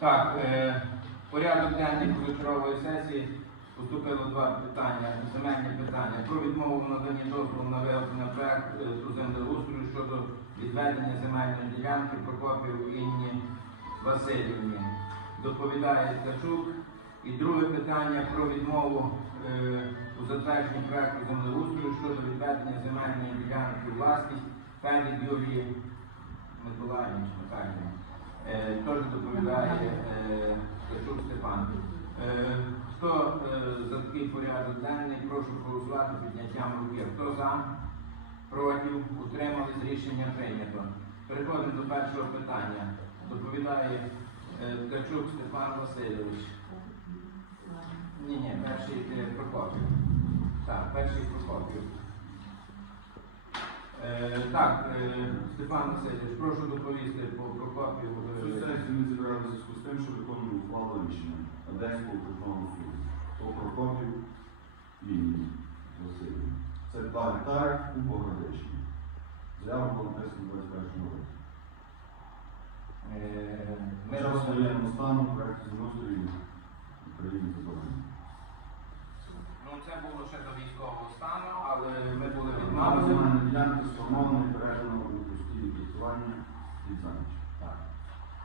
Так, е, порядок денний позачергової сесії поступило два питання, земельні питання. Про відмову в дозволу на виготовлення проекту е, землеустрою щодо відведення земельної ділянки Прокопів Інні Васильівні. Доповідає Ткачук. І друге питання про відмову е, у затвердженні проекту землеустрою щодо відведення земельної ділянки власність Федір Юрії Миколаївні Теж доповідає е, Ткачук Степан. Е, Хто е, за такий порядок денний, прошу проголосувати підняттям руки. Хто за? Проти? Утримались? Рішення прийнято. Переходимо до першого питання. Доповідає Ткачук Степан Васильович. Ні, ні, перший Прокопів. Так, перший так, е, Степан Васильович, прошу доповісти по Прокопію. Цю е, сесію ми зібрали в зв'язку з тим, що виконуємо ухвалу рішення Одеського окружного суду. То Прокопів Лінії Васильівні. Це 2 гектари у Богородичні. Заява була написана 21 році. е, Ми Час розглядаємо. воєнного стану проєкту землеустрою України заборонено. Ну, це було ще до військового стану, але ми були Мали відмовлені. земельна сформована і передана у постійне користування від заміч. Так.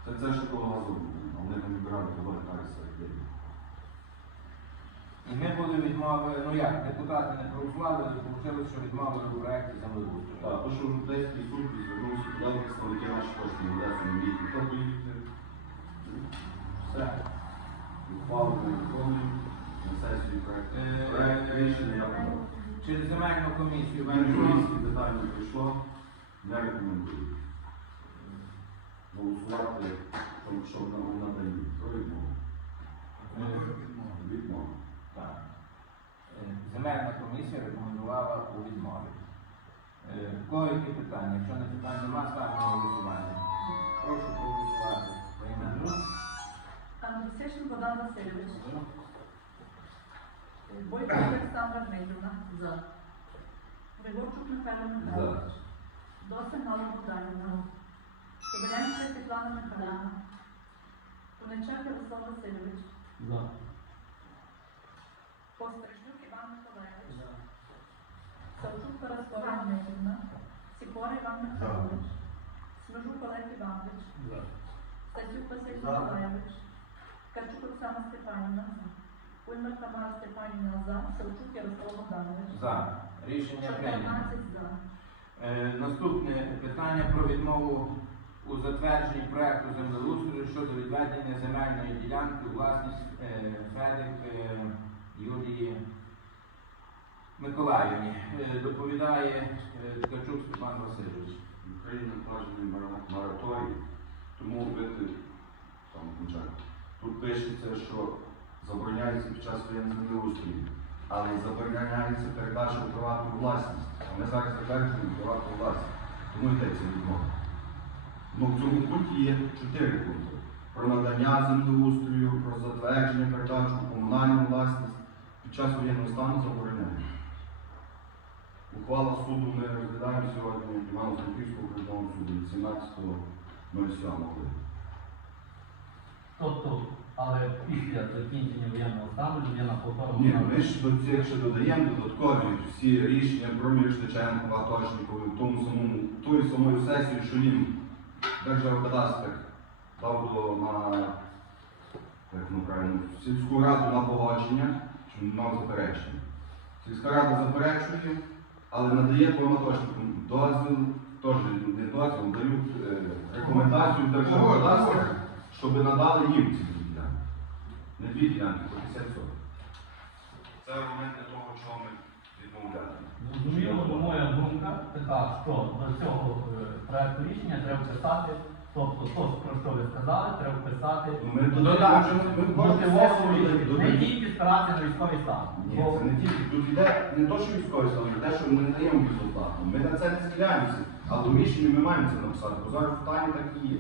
Це це того газу, але вони не вибирали 2 гектари серед І ми були відмовлені, ну як, депутати не проголосували, вийшло, що відмовили у проєкті землеустрою. Так, то, що Одеський суд звернувся туди, представники наші кошти не вміють ніхто поїхати. Все. Ухвалу не виконуємо. На сесію проект. Е, Проект рішення. Через земельну комісію Мене комісії детально прийшло. Не рекомендую. Голосувати, щоб нам надані. Про відмову. Відмову. Так. Е, Земельна комісія рекомендувала у відмові. Е, в Кого які питання? Якщо не питань нема, ставимо голосування. Прошу проголосувати. Поіменно. Андрусишин Богдан Васильович. Бойка Александра Дмитрина за? Григорчук Михайло Михайлович Досе Мало Богданина Кобилянска Светлана Михайловна Конечак Ярослав Васильович За Пострижнюк Іван Миколаєвич За Савчук Параскова Дмитрівна Сікор Іван Михайлович. Смежук Олег Іванович За Стасюк Василь Миколаєвич Карчук Оксана Степанівна За Ульмер Тамара Степанівна за. Савчук Ярослав Богданович. За. Рішення прийнято. 14 за. Е, Наступне питання про відмову у затвердженні проекту землеустрою щодо відведення земельної ділянки у власність е, Федик е, Юлії Миколаївні. Е, Доповідає е, Ткачук Степан Васильович. Україна вкладений мораторій, тому вбити там включаю. Тут пишеться, що забороняється під час воєнного землеустрою, але й забороняється передача приватну власність. А ми зараз затверджуємо приватну власність. Тому йдеться відмова. Ну, в цьому пункті є чотири пункти. Про надання землеустрою, про затвердження передачу комунальну власність під час воєнного стану забороняється. Ухвала суду ми розглядаємо сьогодні в Івано-Франківському окружному суді 17.07. Тобто, але після закінчення воєнного стану людина повторно Ні, ми ж до цих ще додаємо додаткові всі рішення про Мірошниченко, Атошникові, в тому самому, тою самою сесією, що їм Держгеокадастр дав до на як ну, правильно, сільську раду на погодження, що мав заперечення. Сільська рада заперечує, але надає двом атошникам дозвіл, теж не дозвіл, дають е, рекомендацію Держгеокадастру, щоб надали їм ці. Не дві ділянки, по 50 соток. Це аргумент для того, чого ми відмовляємо. Зрозуміло, бо моя думка така, що до цього е, проекту рішення треба писати, тобто то, про що ви сказали, треба писати Ну, ми додаємо, що ми додаємо. Не тільки спиратися на військовий стан. Ні, Бо це не тільки. Тут йде не то, що військовий стан, а те, що ми не даємо результату. Ми на це не схиляємося, але в рішенні ми маємо це написати, бо зараз в тані так і є.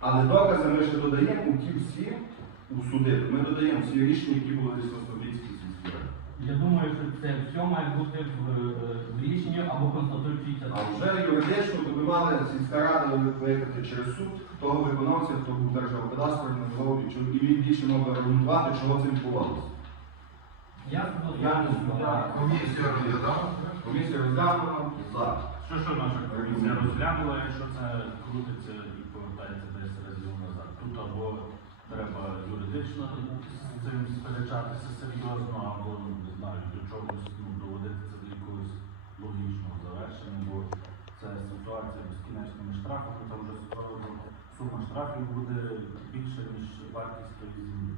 Але докази ми ще додаємо у ті всі, у суди, ми додаємо всі рішення, які були в Лісослобідській сільській я думаю, що це все має бути в, е, в рішенні або констатуючій А вже юридично то мали сільська рада виїхати через суд того виконавця, хто був державкадастр, і чому- і він більше мав аргументувати, чого це відбувалося. Я Я не знаю. Комісія розглядала. Комісія розглянула за. Що що наша комісія розглянула, якщо це крутиться і повертається десь разів назад. Тут або треба юридично з цим сперечатися серйозно, або не знаю, до чогось ну, доводити це до якогось логічного завершення, бо це ситуація безкінечними штрафами, там вже скоро сума штрафів буде більша, ніж вартість тої землі.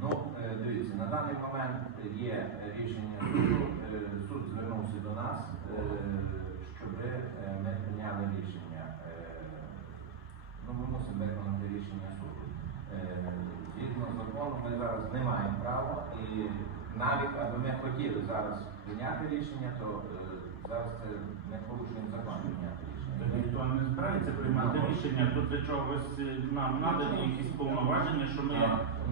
Ну, е, дивіться, на даний момент є рішення суду. Е, Суд звернувся до нас, е, щоб ми прийняли рішення. Е, Ну, ми мусимо виконати рішення суду. Згідно Згідно закону, ми зараз не маємо права і навіть аби ми хотіли зараз прийняти рішення, то е, зараз це не порушуємо закон прийняти рішення. ніхто не збирається приймати рішення, тут для чогось е, нам надані якісь повноваження, що ми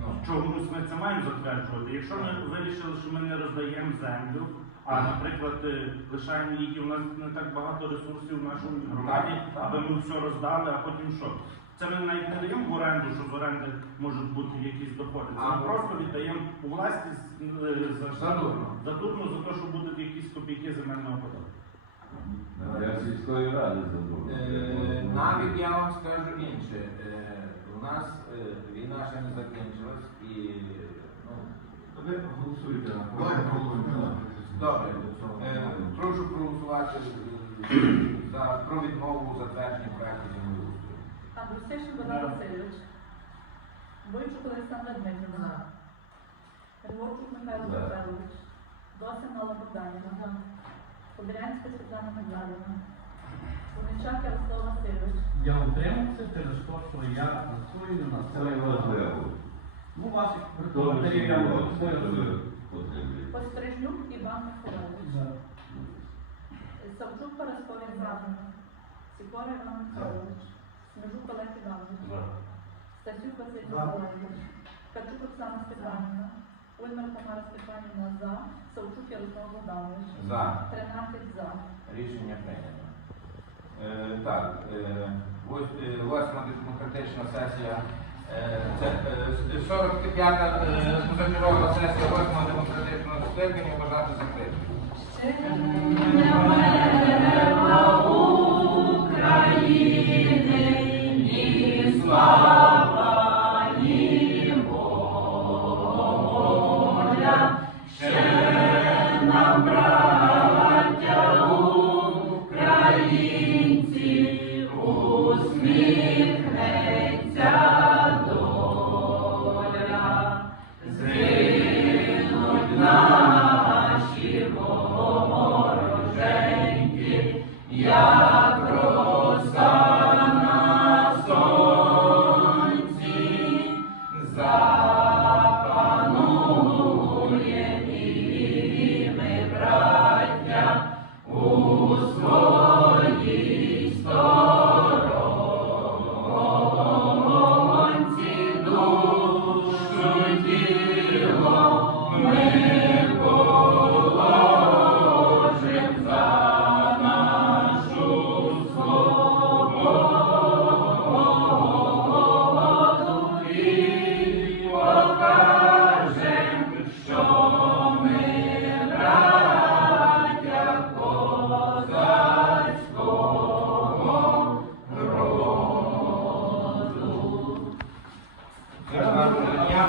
Ну, чомусь ми це маємо затверджувати. Якщо ми вирішили, що ми не роздаємо землю, а наприклад е, лишаємо її, у нас не так багато ресурсів в нашому громаді, Так, так. аби ми все роздали, а потім що? Це ми навіть не даємо в оренду, що з оренди можуть бути якісь доходи. Це ми просто віддаємо у власність е, за, Задурно. задурно за те, що будуть якісь копійки земельного податку. Я сільської ради забув. Е, Навіть я вам скажу інше. У нас е, війна ще не закінчилась і ну, голосуйте на добре. Е, Прошу проголосувати е, за про відмову затвердження проекту землеустрою. Андрусевич Богдан Васильович. Бойчук Олександра Дмитрівна. Григорчук Михайло За. Михайлович. Досин Алла Богданівна. Побілянська Світлана Михайлівна. Уничак Ярослав Васильович. Я утримався через те, що я працюю на це. важливо. Ну, ви матеріали я потрібні? Пострижнюк Іван Миколаївич. Савчук Параско Івановна. Сікора Іван Михайлович. Смежук Олег Іванович. Стасюк Василь Миколаївич. Качук Оксана Степанівна. Ульмер Тамара Степанівна за. Савчук Ярослав Богданович. За. 13 за. Рішення прийнято. Е, Так, ось вось- е, восьма демократична сесія. е, Це е, 45-та е, позачергова сесія восьмого демократичного скликання вважати закритою. Usmani stara,